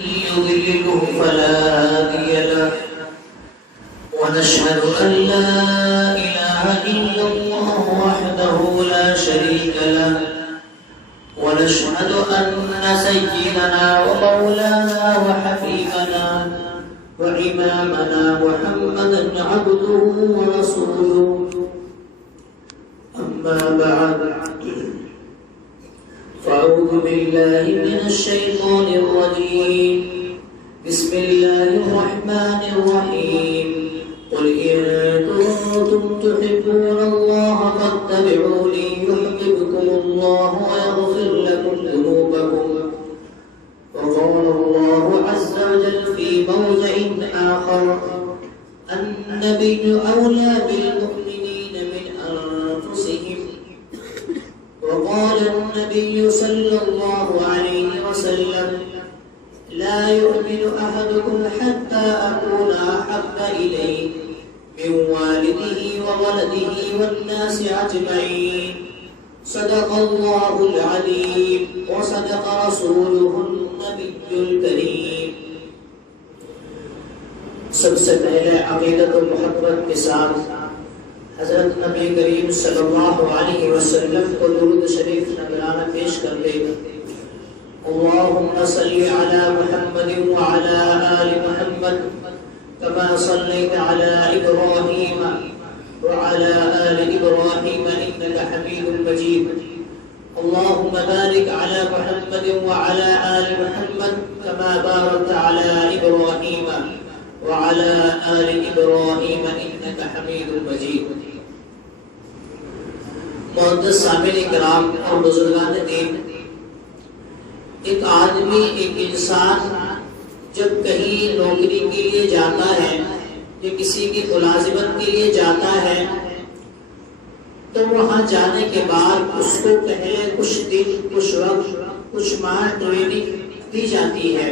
يضلله فلا هادي له ونشهد أن لا إله إلا الله وحده لا شريك له ونشهد أن سيدنا ومولانا وحبيبنا وإمامنا محمدا عبده ورسوله أما بعد فأعوذ بالله من الشيطان الرجيم بسم الله الرحمن الرحيم قل إن كنتم تحبون الله فاتبعوني يحببكم الله ويغفر لكم ذنوبكم وقال الله عز وجل في موضع آخر النبي أولى بالمؤمنين من أنفسهم وقال النبي صلى الله عليه وسلم لا يؤمن أحدكم حتى أكون أحب إليه من والده وولده والناس أجمعين صدق الله العليم وصدق رسوله النبي الكريم. سب سے پہلے عقیدت و محبت کے ساتھ حضرت نبی کریم صلی اللہ علیہ وسلم کو درود شریف نذرانہ پیش کرتے اللہم صلی علی محمد وعلی آل محمد كما صليت على إبراهيم وعلى آل إبراهيم إنك حميد مجيد اللهم بارك على محمد وعلى آل محمد كما باركت على إبراهيم وعلى آل إبراهيم إنك حميد مجيد. معزز سامعین کرام اور بزرگان دین، ایک آدمی ایک انسان جب کہیں نوکری کے لیے جاتا ہے یا کسی کی ملازمت کے لیے جاتا ہے تو وہاں جانے کے بعد اس کو پہلے کچھ دن کچھ وقت کچھ ماہ ٹریننگ دی جاتی ہے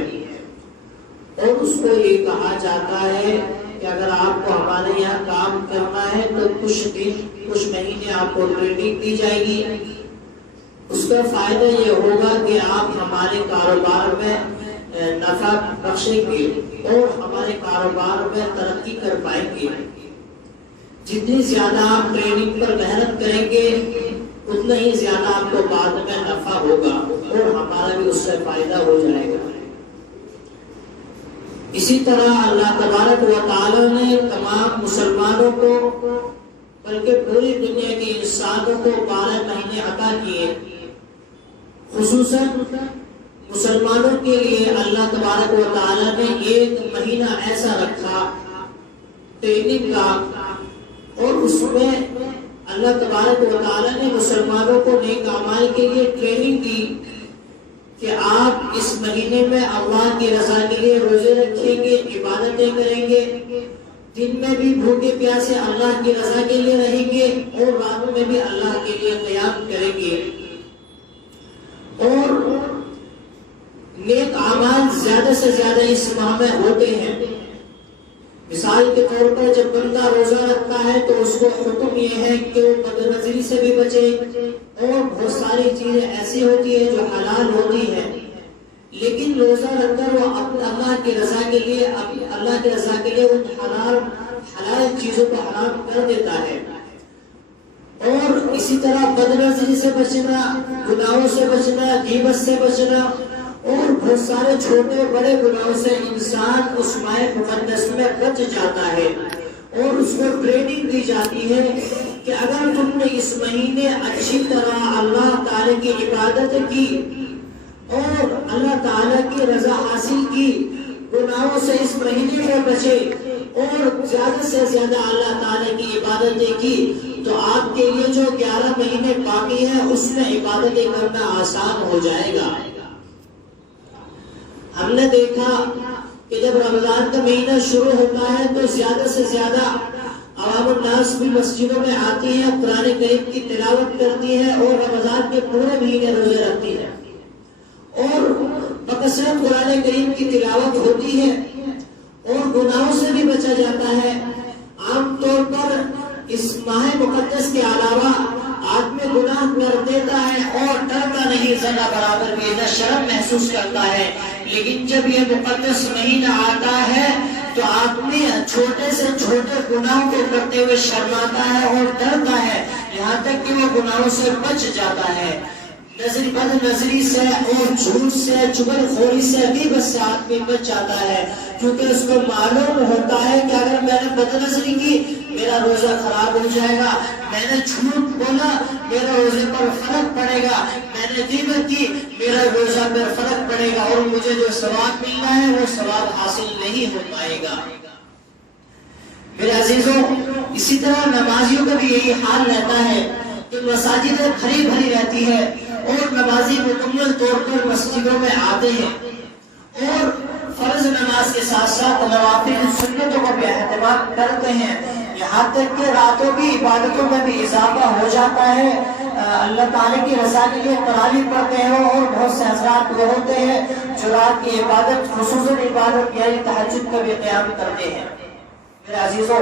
اور اس کو یہ کہا جاتا ہے کہ اگر آپ کو ہمارے یہاں کام کرنا ہے تو کچھ دن کچھ مہینے آپ کو ٹریننگ دی جائے گی. اس کا فائدہ یہ ہوگا کہ آپ ہمارے کاروبار میں نفع بخشیں گے اور ہمارے کاروبار میں ترقی کر پائیں گے. جتنی زیادہ آپ ٹریننگ پر محنت کریں گے اتنا ہی زیادہ آپ کو بعد میں نفع ہوگا اور ہمارا بھی اس سے فائدہ ہو جائے گا. اسی طرح اللہ تبارک و تعالی نے تمام مسلمانوں کو بلکہ پوری دنیا کے انسانوں کو 12 مہینے عطا کیے. خصوصاً مسلمانوں کے لیے اللہ تبارک و تعالی نے 1 مہینہ ایسا رکھا ٹریننگ کا اور اس میں اللہ تبارک و تعالی نے مسلمانوں کو نیک اعمال کے لیے ٹریننگ دی کہ آپ اس مہینے میں اللہ کی رضا کے لیے روزے رکھیں گے، عبادتیں کریں گے، دن میں بھی بھوکے پیاسے اللہ کی رضا کے لیے رہیں گے اور راتوں میں بھی اللہ کے لیے قیام کریں گے اور نیک اعمال زیادہ سے زیادہ اس ماہ میں ہوتے ہیں. مثال کے طور پر جب بندہ روزہ رکھتا ہے تو اس کو حکم یہ ہے کہ وہ بد نظری سے بھی بچے اور بہت ساری چیزیں ایسی ہوتی ہیں جو حلال ہوتی ہیں لیکن روزہ رکھ کر وہ اللہ کی رضا کے لیے ان حلال چیزوں کو حرام کر دیتا ہے. اور اسی طرح بد نظری سے بچنا، گناہوں سے بچنا، غیبت سے بچنا اور بہت سارے چھوٹے بڑے گناہوں سے انسان اس ماہ مقدس میں بچ جاتا ہے اور اس کو ٹریننگ دی جاتی ہے کہ اگر تم نے اس مہینے اچھی طرح اللہ تعالی کی عبادت کی اور اللہ تعالی کی رضا حاصل کی، گناہوں سے اس مہینے میں بچے اور زیادہ سے زیادہ اللہ تعالی کی عبادتیں کی تو آپ کے لیے جو 11 مہینے باقی ہے اس میں عبادتیں کرنا آسان ہو جائے گا. ہم نے دیکھا کہ جب رمضان کا مہینہ شروع ہوتا ہے تو زیادہ سے زیادہ عوام الناس بھی مسجدوں میں آتی ہے، قرآن کریم کی تلاوت کرتی ہے اور رمضان کے پورے مہینے روزے رکھتی ہے اور بکثرت قرآن کریم کی تلاوت ہوتی ہے اور گناہوں سے بھی بچا جاتا ہے. عام طور پر اس ماہ مقدس کے علاوہ آدمی گناہ کر دیتا ہے اور ڈرتا نہیں ذرہ برابر بھی، نہ شرم محسوس کرتا ہے، لیکن جب یہ مقدس مہینہ آتا ہے تو آدمی چھوٹے سے چھوٹے گناہوں کو کرتے ہوئے شرماتا ہے اور ڈرتا ہے، یہاں تک کہ وہ گناہوں سے بچ جاتا ہے۔ بد نظری سے اور جھوٹ سے، چغل خوری سے، غیبت سے آدمی بچ جاتا ہے، کیونکہ اس کو معلوم ہوتا ہے کہ اگر میں نے بد نظری کی میرا روزہ خراب ہو جائے گا، میں نے جھوٹ بولا میرے روزے پر فرق پڑے گا، میں نے غیبت کی میرا روزہ پر فرق پڑے گا، اور مجھے جو ثواب ملنا ہے وہ ثواب حاصل نہیں ہو پائے گا۔ میرے عزیزوں، اسی طرح نمازیوں کا بھی یہی حال رہتا ہے کہ مساجدیں بھری بھری رہتی ہے اور نمازی مکمل طور پر مسجدوں میں آتے ہیں اور فرض نماز کے ساتھ ساتھ نوافل سنتوں کو بھی اہتمام کرتے ہیں، یہاں تک کہ راتوں کی عبادتوں میں بھی اضافہ ہو جاتا ہے۔ اللہ تعالیٰ کی رضا کے لیے تراویح پڑھتے ہیں، اور بہت سے حضرات وہ ہوتے ہیں جو رات کی عبادت، خصوصاً عبادت یعنی تہجد کا بھی قیام کرتے ہیں۔ میرے عزیزوں،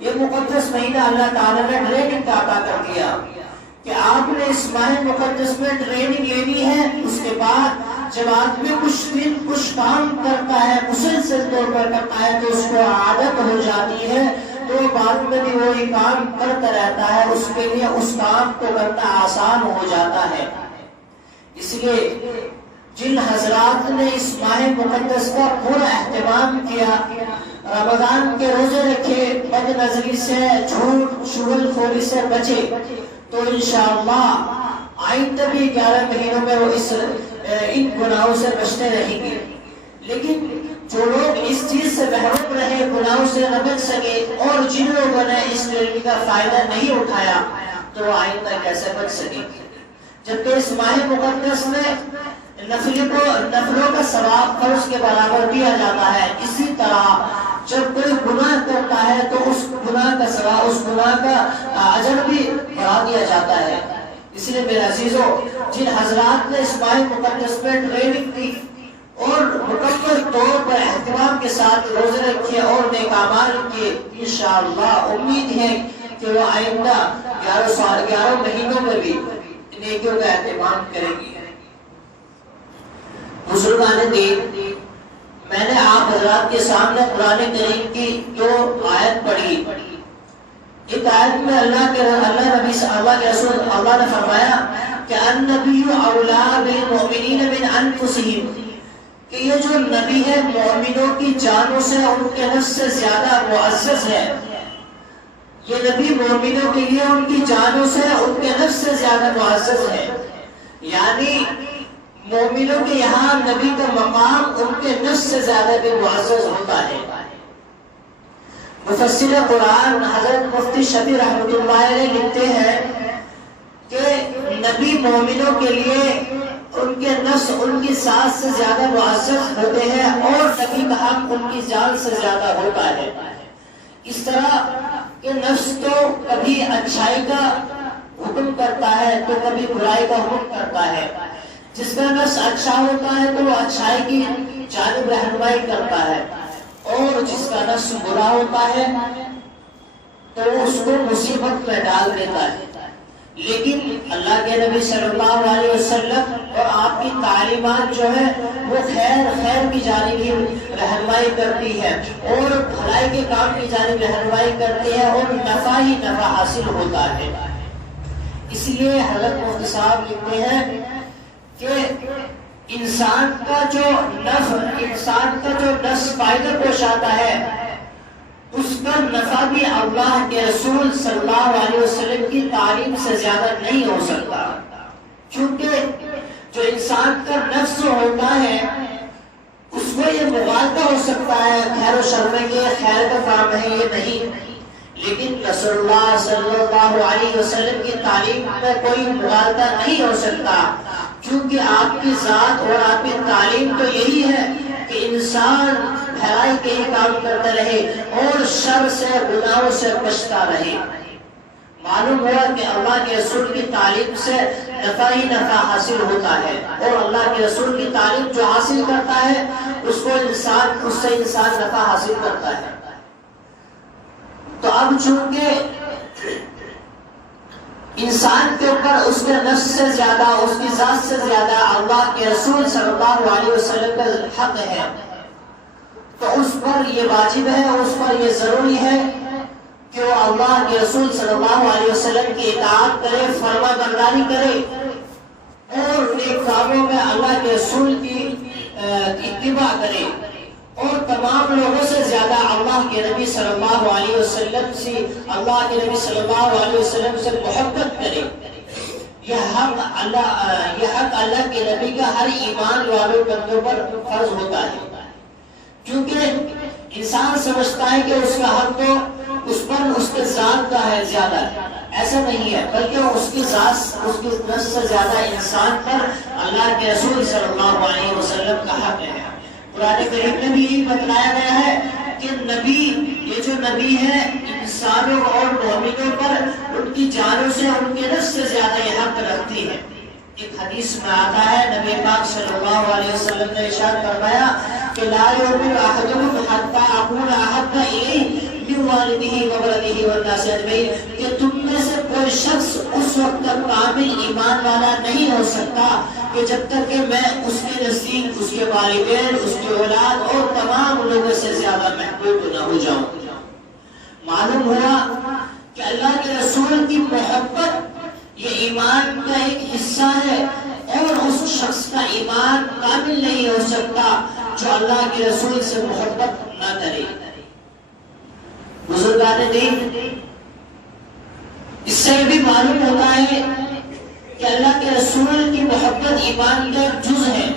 یہ مقدس مہینہ اللہ تعالیٰ نے ٹریننگ کا عطا کر دیا کہ آپ نے اس ماہ مقدس میں ٹریننگ لینی ہے، اس کے بعد جب آدمی کچھ کام کرتا ہے، مسلسل طور پر کرتا ہے، تو اس کو عادت ہو جاتی ہے، تو بعد میں بھی وہی کام کرتا رہتا ہے، اس کے لیے اس کام کو کرنا آسان ہو جاتا ہے۔ اس لیے جن حضرات نے اس ماہ مقدس کا پورا اہتمام کیا، رمضان کے روزے رکھے، بد نظری سے، جھوٹ چغل خوری سے بچے، تو انشاءاللہ آئندہ بھی 11 مہینوں میں وہ ان گناہوں سے بچتے رہیں گے۔ لیکن جو لوگ اس چیز سے محروم رہے، گناہوں سے نہ بچ سکے، اور جن لوگوں نے اس ٹریننگ کا فائدہ نہیں اٹھایا، تو وہ آئندہ کیسے بچ سکیں گے؟ جبکہ اس ماہ مقدس میں نفلوں کا ثواب فرض کے برابر دیا جاتا ہے، اسی طرح جب کوئی گناہ کرتا ہے تو اس گناہ کا ثواب، اس گناہ کا اجر بھی بڑھا دیا جاتا ہے۔ اس لیے میرے عزیزوں، جن حضرات نے اس ماہ مقدس میں ٹریننگ دی اور مکمل طور پر اہتمام کے ساتھ روزے رکھے اور نیک اعمال کیے، انشاءاللہ امید ہے کہ وہ آئندہ 11 مہینوں میں بھی نیکیوں کا اہتمام کریں گے۔ بزرگان دین، میں نے آپ حضرات کے سامنے قرآن کریم کی 2 آیت پڑھی۔ ایک آیت میں اللہ کے رسول اللہ نے فرمایا کہ النبی اولا بالمؤمنین من انفسہم، کہ یہ جو نبی ہے مومنوں کی جانوں سے، ان کے نفس سے زیادہ معزز ہے۔ یہ نبی مومنوں کے لیے ان کی جانوں سے، ان کے نفس سے زیادہ معزز ہے، یعنی مومنوں کے یہاں نبی کا مقام ان کے نفس سے زیادہ بھی معزز ہوتا ہے۔ مفسر قرآن حضرت مفتی شفیع رحمۃ اللہ علیہ لکھتے ہیں کہ نبی مومنوں کے لیے ان کے نفس ان کی سانس سے زیادہ معزز ہوتے ہیں، اور نبی کا حق ان کی جان سے زیادہ ہوتا ہے۔ اس طرح کہ نفس تو کبھی اچھائی کا حکم کرتا ہے تو کبھی برائی کا حکم کرتا ہے۔ جس کا نفس اچھا ہوتا ہے تو وہ اچھائی کی جانب رہنمائی کرتا ہے، اور جس کا نفس برا ہوتا ہے تو وہ اس کو مصیبت میں ڈال دیتا ہے۔ لیکن اللہ کے نبی صلی اللہ علیہ وسلم اور آپ کی تعلیمات جو ہے وہ خیر کی جانب ہی رہنمائی کرتی ہے، اور بھلائی کے کام کی جانب رہنمائی کرتی ہے، اور نفع ہی نفع حاصل ہوتا ہے۔ اس لیے حضرت مفتی صاحب لکھتے ہیں کہ انسان کا جو نفس فائدہ پہنچاتا ہے، اس کا نفع بھی اللہ کے رسول صلی اللہ علیہ وسلم کی تعلیم سے زیادہ نہیں ہو سکتا، کیونکہ جو انسان کا نفس ہوتا ہے اس میں یہ مغالطہ ہو سکتا ہے، خیر و شر میں کہ خیر کا کام ہے یہ نہیں، لیکن رسول اللہ صلی اللہ علیہ وسلم کی تعلیم میں کوئی مغالطہ نہیں ہو سکتا، کیونکہ آپ کی ذات اور آپ کی تعلیم تو یہی ہے کہ انسان بھلائی کے ہی کام کرتا رہے اور شر سے، گناہوں سے بچتا رہے۔ معلوم ہوا کہ اللہ کے رسول کی تعلیم سے نفع ہی نفع حاصل ہوتا ہے، اور اللہ کے رسول کی تعلیم جو حاصل کرتا ہے اس سے انسان نفع حاصل کرتا ہے۔ تو اب چونکہ انسان کے اوپر اس کے نفس سے زیادہ، اس کی ذات سے زیادہ اللہ کے رسول صلی اللہ علیہ وسلم کا حق ہے، تو اس پر یہ واجب ہے، اس پر یہ ضروری ہے کہ وہ اللہ کے رسول صلی اللہ علیہ وسلم کی اطاعت کرے، فرما برداری کرے، اور نیک کاموں میں اللہ کے رسول کی اتباع کرے، اور تمام لوگوں سے زیادہ اللہ کے نبی صلی اللہ علیہ وسلم سے، اللہ کے نبی صلی اللہ علیہ وسلم سے محبت کرے۔ یہ حق اللہ کے نبی کا ہر ایمان والوں بندوں پر فرض ہوتا ہے، کیونکہ انسان سمجھتا ہے کہ اس کا حق تو اس پر اس کے ذات کا ہے زیادہ، ایسا نہیں ہے، بلکہ اس کی ذات، اس کی نفس سے زیادہ انسان پر اللہ کے رسول صلی اللہ علیہ وسلم کا حق ہے۔ قرآن کریم میں بھی یہ بتلایا گیا ہے کہ نبی، یہ جو نبی ہے انسانوں اور مومنوں پر ان کی جانوں سے، ان کے نفس سے زیادہ یہ حق رکھتی ہے۔ ایک حدیث میں آتا ہے، نبی پاک صلی اللہ علیہ وسلم نے ارشاد فرمایا کہ لا یؤمن احدکم حتی اکون احب الیہ من والدہ وولدہ والناس اجمعین، کہ تم میں سے کوئی شخص اس وقت تک کامل ایمان والا نہیں ہو سکتا کہ جب تک کہ میں اس کے نزدیک اس کے والدین، اس کی اولاد اور تمام لوگوں سے زیادہ محبوب نہ ہو جاؤں۔ معلوم ہوا کہ اللہ کے رسول کی محبت یہ ایمان کا ایک حصہ ہے، اور اس شخص کا ایمان کامل نہیں ہو سکتا جو اللہ کے رسول سے محبت نہ کرے۔ بزرگان دین، اس سے بھی معلوم ہوتا ہے کہ اللہ کے رسول کی محبت ایمان کا ایک جز ہے۔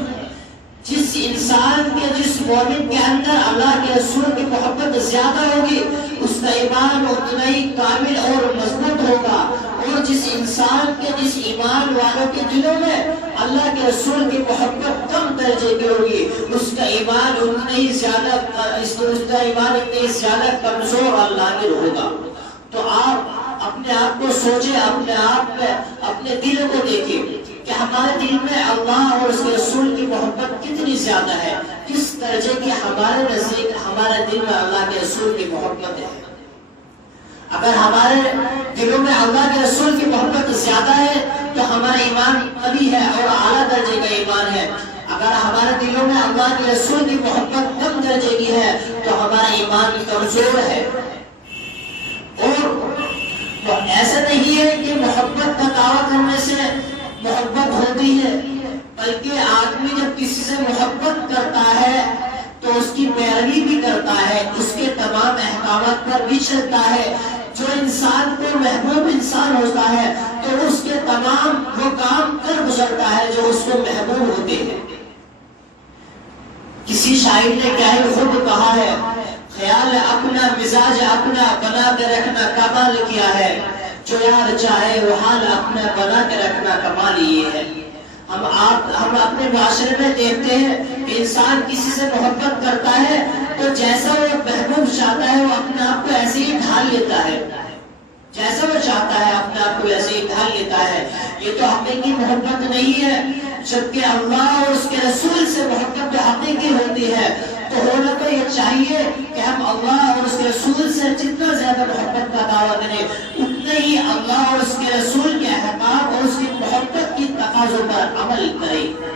جس انسان کے، جس مومن کے اندر اللہ کے رسول کی محبت زیادہ ہوگی، اس کا ایمان اتنا ہی کامل اور مضبوط ہوگا، اور جس انسان کے، جس ایمان والوں کے دلوں میں اللہ کے رسول کی محبت کم درجے کی ہوگی، اس کا ایمان اتنا ہی زیادہ، اس کا ایمان اتنا ہی زیادہ کمزور اور ناقص ہوگا۔ تو آپ اپنے آپ کو سوچیں، اپنے آپ میں اپنے دل کو دیکھیں کہ ہمارے دل میں اللہ اور اس کے رسول کی محبت کتنی زیادہ ہے، کس درجے کی ہمارے نزدیک ہمارے دل میں اللہ کے رسول کی محبت ہے۔ اگر ہمارے دلوں میں اللہ کے رسول کی محبت زیادہ ہے تو ہمارا ایمان قوی ہے اور اعلیٰ درجے کا ایمان ہے۔ اگر ہمارے دلوں میں اللہ کے رسول کی محبت کم درجے کی ہے تو ہمارا ایمان کمزور ہے۔ اور ایسا نہیں ہے کہ محبت کا دعویٰ کرنے سے محبت ہوتی ہے، بلکہ آدمی جب کسی سے محبت کرتا ہے تو اس کی پیروی بھی کرتا ہے، اس کے تمام احکامات پر بھی چلتا ہے۔ جو انسان کو محبوب انسان ہوتا ہے تو اس کے تمام وہ کام کر گزرتا ہے جو اس کو محبوب ہوتے ہیں۔ کسی شاعر نے کیا ہی خود کہا ہے، خیال اپنا مزاج اپنا بنا کے رکھنا کمال کیا ہے، جو یار چاہے وہ حال اپنا بنا کے رکھنا کمال یہ ہے۔ ہم اپنے معاشرے میں دیکھتے ہیں کہ انسان کسی سے محبت کرتا ہے تو جیسا وہ محبوب چاہتا ہے وہ اپنے آپ کو ایسے ہی ڈھال لیتا ہے، جیسا وہ چاہتا ہے اپنے آپ کو ایسے ہی ڈھال لیتا ہے۔ یہ تو حقیقی محبت نہیں ہے، جبکہ اللہ اور اس کے رسول سے محبت حقیقی ہوتی ہے تو ہونا تو یہ چاہیے کہ ہم اللہ اور اس کے رسول سے جتنا زیادہ محبت کا دعویٰ کریں، اتنا ہی اللہ اور اس کے رسول کے احکام اور اس کی محبت کی تقاضوں پر عمل کریں۔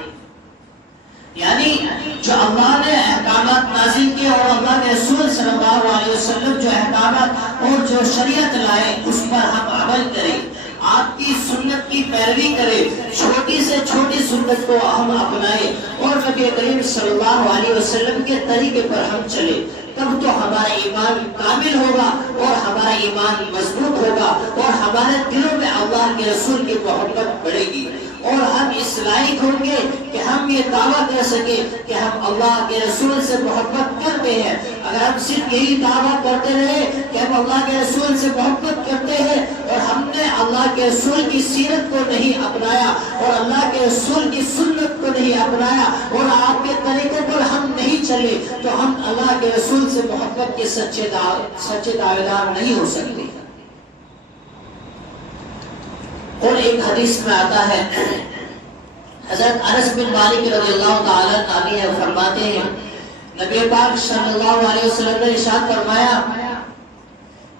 یعنی جو اللہ نے احکامات نازل کیے اور اللہ کے رسول صلی اللہ علیہ وسلم جو احکامات اور جو شریعت لائے اس پر ہم عمل کریں، آپ کی سنت کی پیروی کریں، چھوٹی سے چھوٹی سنت کو ہم اپنائیں اور نبی کریم صلی اللہ علیہ وسلم کے طریقے پر ہم چلیں، تب تو ہمارا ایمان کامل ہوگا اور ہمارا ایمان مضبوط ہوگا اور ہمارے دلوں میں اللہ کے رسول کی محبت بڑھے گی، اور ہم اس لائق ہوں گے کہ ہم یہ دعویٰ کر سکیں کہ ہم اللہ کے رسول سے محبت کرتے ہیں۔ اگر ہم صرف یہی دعویٰ کرتے رہے کہ ہم اللہ کے رسول سے محبت کرتے ہیں اور ہم نے اللہ کے رسول کی سیرت کو نہیں اپنایا اور اللہ کے رسول کی سنت کو نہیں اپنایا اور آپ کے طریقوں پر ہم نہیں چلے تو ہم اللہ کے رسول سے محبت کے سچے دعویدار نہیں ہو سکتے۔ اور ایک حدیث میں آتا ہے، حضرت انس بن مالک رضی اللہ تعالیٰ عنہ فرماتے ہیں، نبی پاک صلی اللہ علیہ وسلم نے ارشاد فرمایا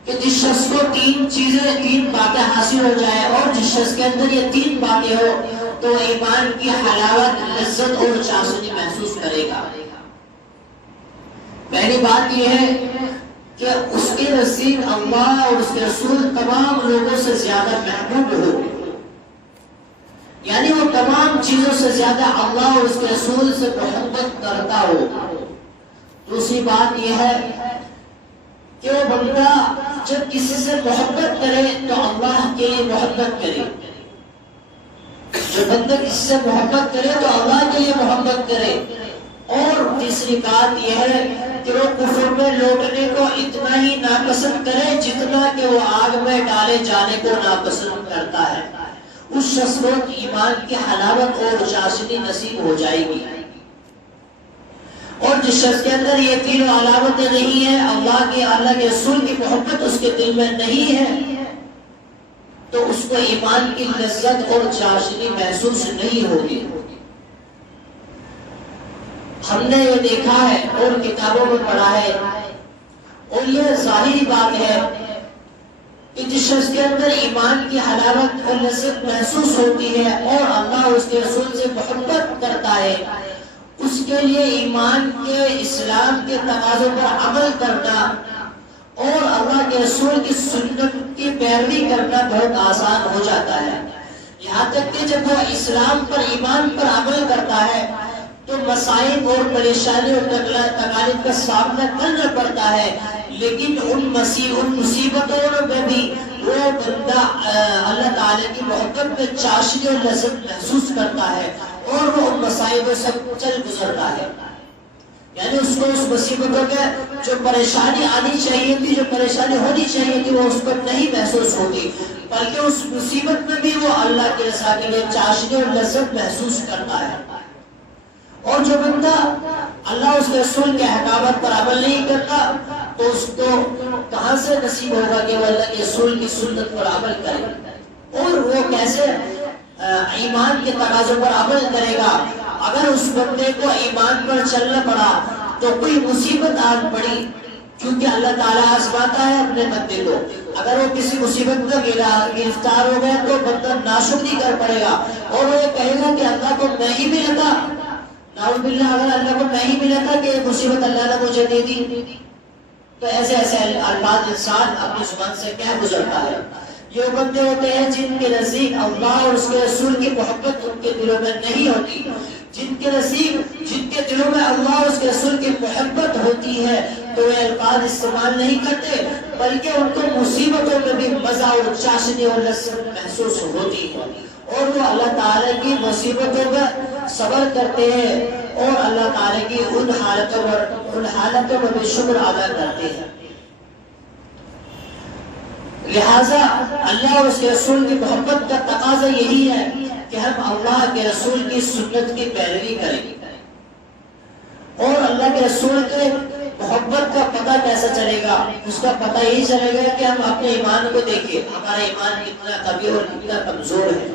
کہ جس شخص کو تین باتیں حاصل ہو جائے اور جس شخص کے اندر یہ تین باتیں ہو تو ایمان کی حلاوت، لذت اور چاشنی محسوس کرے گا۔ پہلی بات یہ ہے کہ اس کے نزدیک اللہ اور اس کے رسول تمام لوگوں سے زیادہ محبوب ہو، یعنی وہ تمام چیزوں سے زیادہ اللہ اور اس کے رسول سے محبت کرتا ہو۔ دوسری بات یہ ہے کہ وہ بندہ جب کسی سے محبت کرے تو اللہ کے لیے محبت کرے، جو بندہ کسی سے محبت کرے تو اللہ کے لیے محبت کرے۔ اور تیسری بات یہ ہے کہ وہ کفر میں لوٹنے کو اتنا ہی ناپسند کرے جتنا کہ وہ آگ میں ڈالے جانے کو ناپسند کرتا ہے۔ اس شخص کو ایمان کی حلاوت اور چاشنی نصیب ہو جائے گی۔ اور جس شخص کے اندر یہ تینوں علامتیں نہیں ہیں، اللہ کے رسول کی محبت اس کے دل میں نہیں ہے، تو اس کو ایمان کی لذت اور چاشنی محسوس نہیں ہوگی۔ ہم نے یہ دیکھا ہے اور کتابوں میں پڑھا ہے، اور یہ ظاہری بات ہے کہ جس شخص کے اندر ایمان کی حلاوت اور لذت محسوس ہوتی ہے اور اللہ اور اس کے رسول سے محبت کرتا ہے، اس کے لیے ایمان کے، اسلام کے تقاضوں پر عمل کرنا اور اللہ کے رسول کی سنت کی پیروی کرنا بہت آسان ہو جاتا ہے۔ یہاں تک کہ جب وہ اسلام پر، ایمان پر عمل کرتا ہے تو مسائل اور پریشانی اور تکالیف کا سامنا کرنا پڑتا ہے، لیکن ان مصیبتوں میں بھی وہ بندہ اللہ تعالیٰ کی محبت میں چاشنی اور لذت محسوس کرتا ہے اور وہ ان مسائل سے چل گزرتا ہے۔ یعنی اس کو اس مصیبتوں میں جو پریشانی آنی چاہیے تھی، جو پریشانی ہونی چاہیے تھی، وہ اس پر نہیں محسوس ہوتی، بلکہ اس مصیبت میں بھی وہ اللہ کے رضا کے لیے چاشنی اور لذت محسوس کرتا ہے۔ اور جو بندہ اللہ اس کے رسول کے احکامات پر عمل نہیں کرتا تو اس کو کہاں سے نصیب ہوگا کہ وہ اللہ کے رسول کی سنت پر عمل کرے، اور وہ کیسے ایمان کے تقاضوں پر عمل کرے گا؟ اگر اس بندے کو ایمان پر چلنا پڑا تو کوئی مصیبت آن پڑی، کیونکہ اللہ تعالیٰ آزماتا ہے اپنے بندے کو، اگر وہ کسی مصیبت میں گرفتار ہو گیا تو بندہ ناشکری کر پڑے گا اور وہ یہ کہے گا کہ اللہ کو میں ہی ملا تھا، نعوذ باللہ، اگر اللہ کو میں ہی ملا تھا کہ مصیبت اللہ نے مجھے دے دی، تو ایسے الفاظ انسان اپنی زبان سے کیا گزرتا ہے۔ یہ بندے ہوتے ہیں جن کے نزدیک اللہ اور اس کے رسول کی محبت ان کے دلوں میں نہیں ہوتی، جن کے دلوں میں اللہ اور اس کے رسول کی محبت ہوتی ہے تو وہ الفاظ استعمال نہیں کرتے، بلکہ ان کو مصیبتوں میں بھی مزہ اور چاشنی اور لذت محسوس ہوتی ہے، اور وہ اللہ تعالیٰ کی مصیبتوں میں صبر کرتے ہیں اور اللہ تعالیٰ کی ان حالتوں میں بھی شکر ادا کرتے ہیں۔ لہذا اللہ اور اس کے رسول کی محبت کا تقاضا یہی ہے کہ ہم اللہ کے رسول کی سنت کی پیروی کریں، اور اللہ کے رسول کے محبت کا پتہ کیسا چلے گا؟ اس کا پتہ یہی چلے گا کہ ہم اپنے ایمان کو دیکھیں، ہمارا ایمان کتنا قوی اور کتنا کمزور ہے،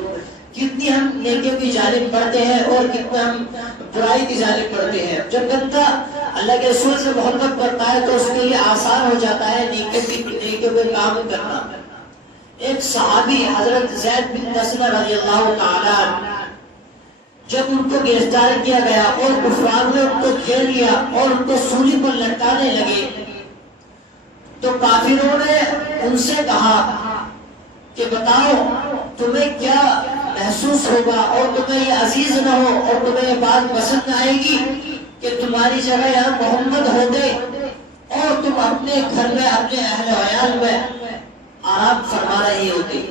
کتنی ہم نیکیوں کی جانب بڑھتے ہیں اور کتنا ہم برائی کی جانب بڑھتے ہیں۔ جب بندہ اللہ کے رسول سے محبت کرتا ہے تو اس کے لیے آسان ہو جاتا ہے نیکیوں پہ کام کرنا۔ ایک صحابی حضرت زید بن دسنہ رضی اللہ تعالیٰ عنہ، جب ان کو گرفتار کیا گیا اور کفار نے ان کو گھیر لیا اور ان کو سولی پر لٹکانے لگے تو کافروں نے ان سے کہا کہ بتاؤ تمہیں کیا محسوس ہوگا اور تمہیں یہ عزیز نہ ہو اور تمہیں یہ بات پسند نہ آئے گی کہ تمہاری جگہ یہاں محمد ہوتے اور تم اپنے گھر میں اپنے اہل و عیال میں آرام فرما رہے ہوتے۔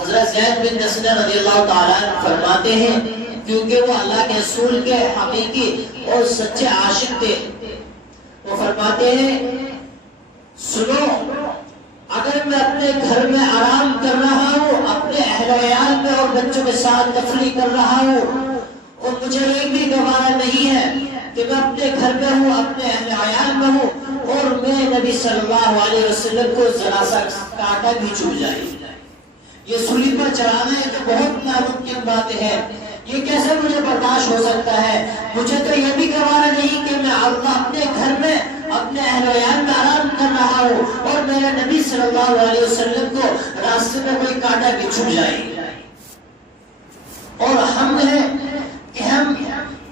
حضرت زید بن دسنہ رضی اللہ تعالیٰ عنہ فرماتے ہیں کیونکہ وہ اللہ کے رسول کے حقیقی اور سچے عاشق تھے، وہ فرماتے ہیں سنو، اگر میں اپنے گھر میں آرام کر رہا ہوں، اپنے اہل و عیال میں اور بچوں کے ساتھ تفریح کر رہا ہوں، اور مجھے ایک بھی گوارا نہیں ہے کہ میں اپنے گھر میں ہوں، اپنے اہل و عیال میں ہوں اور میں نبی صلی اللہ علیہ وسلم کو ذرا سا کانٹا بھی چبھ جائے، یہ سولی پر چڑھانا ہے تو بہت ناممکن بات ہے، یہ کیسے مجھے برداشت ہو سکتا ہے؟ مجھے تو یہ بھی گوارا نہیں کہ میں اپنے گھر میں اپنے اہل و عیال میں آرام کر رہا ہوں اور صلی اللہ علیہ وسلم کو راستے میں کوئی کانٹا بھی چھپ جائے. اور ہم ہیں کہ ہم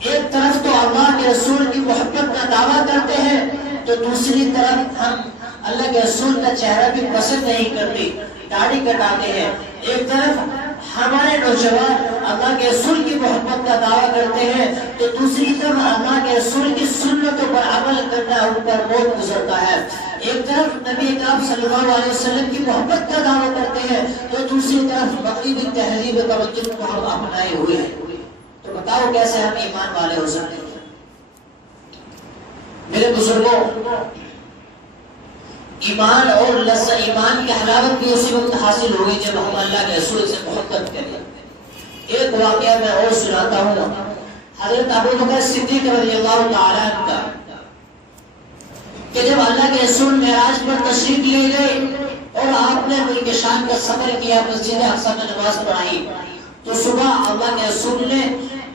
ایک طرف تو اللہ کے رسول کی محبت کا دعویٰ کرتے ہیں تو دوسری طرف ہم اللہ کے رسول کا چہرہ بھی پسند نہیں کرتے, داڑھی کٹاتے ہیں. ایک طرف ہمارے نوجوان اللہ کے رسول کی محبت کا دعویٰ کرتے ہیں تو دوسری طرف اللہ کے رسول کی سنتوں پر عمل کرنا ان پر بہت گزرتا ہے. ایک طرف نبی اکرم صلی اللہ علیہ وسلم کی محبت کا دعویٰ کرتے ہیں تو دوسری طرف مغربی تہذیب توجہ کو ہم اپنائے ہوئے ہیں. تو بتاؤ کیسے ہم ایمان والے ہو سکتے ہیں؟ میرے بزرگوں, ایمان اور ایمان کی حلاوت بھی اسی وقت حاصل ہوگی جب ہم اللہ کے رسول سے محبت کریں. ایک واقعہ میں اور سناتا ہوں حضرت ابو بکر صدیق رضی اللہ تعالیٰ عنہ کا, کہ جب اللہ کے رسول معراج پر تشریف لے گئے اور آپ نے ملک شام کا سفر کیا, مسجد اقصی میں نماز پڑھائی, تو صبح اللہ کے رسول نے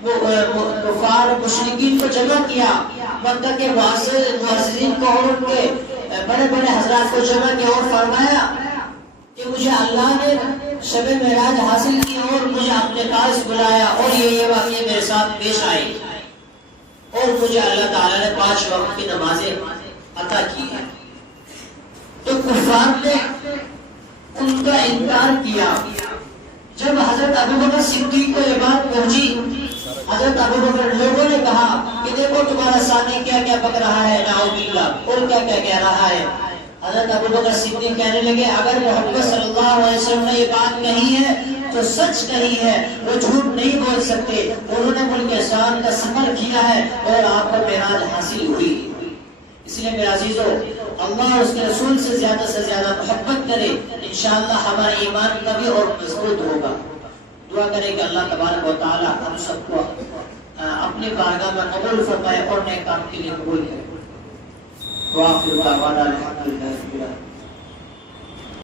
کفار مشرکین کو جمع کیا, مکہ کے معززین کو اور ان کے بڑے بڑے حضرات کو جمع کیا اور فرمایا کہ مجھے اللہ نے شب معراج حاصل کی اور مجھے اپنے پاس بلایا اور یہ واقعے میرے ساتھ پیش آئے اور مجھے اللہ تعالیٰ نے 5 وقت کی نمازیں عطا کی ہے. تو کفار نے ان کا انکار کیا. جب حضرت ابوبکر صدیق کو یہ بات پہنچی, حضرت ابوبکر, لوگوں نے کہا کہ دیکھو تمہارا سامنے کیا کیا بک رہا ہے, نعوذ باللہ, اور کیا کیا کہہ رہا ہے. حضرت ابوبکر صدیق کہنے لگے اگر محمد صلی اللہ علیہ وسلم نے یہ بات کہی ہے تو سچ کہی ہے, وہ جھوٹ نہیں بول سکتے. انہوں نے ملک شام کا سفر کیا ہے اور آپ کو معراج حاصل ہوئی. اس لیے میرے عزیزو, اللہ اور اس کے رسول سے زیادہ محبت کرے, انشاءاللہ ہمارا ایمان کبھی اور مضبوط ہوگا. دعا کریں کہ اللہ تبارک و تعالی ہم سب کو اپنی بارگاہ میں قبول فرمائے اور نیک کام کے لیے قبول کرے. وآخر دعوانا الحمدللہ.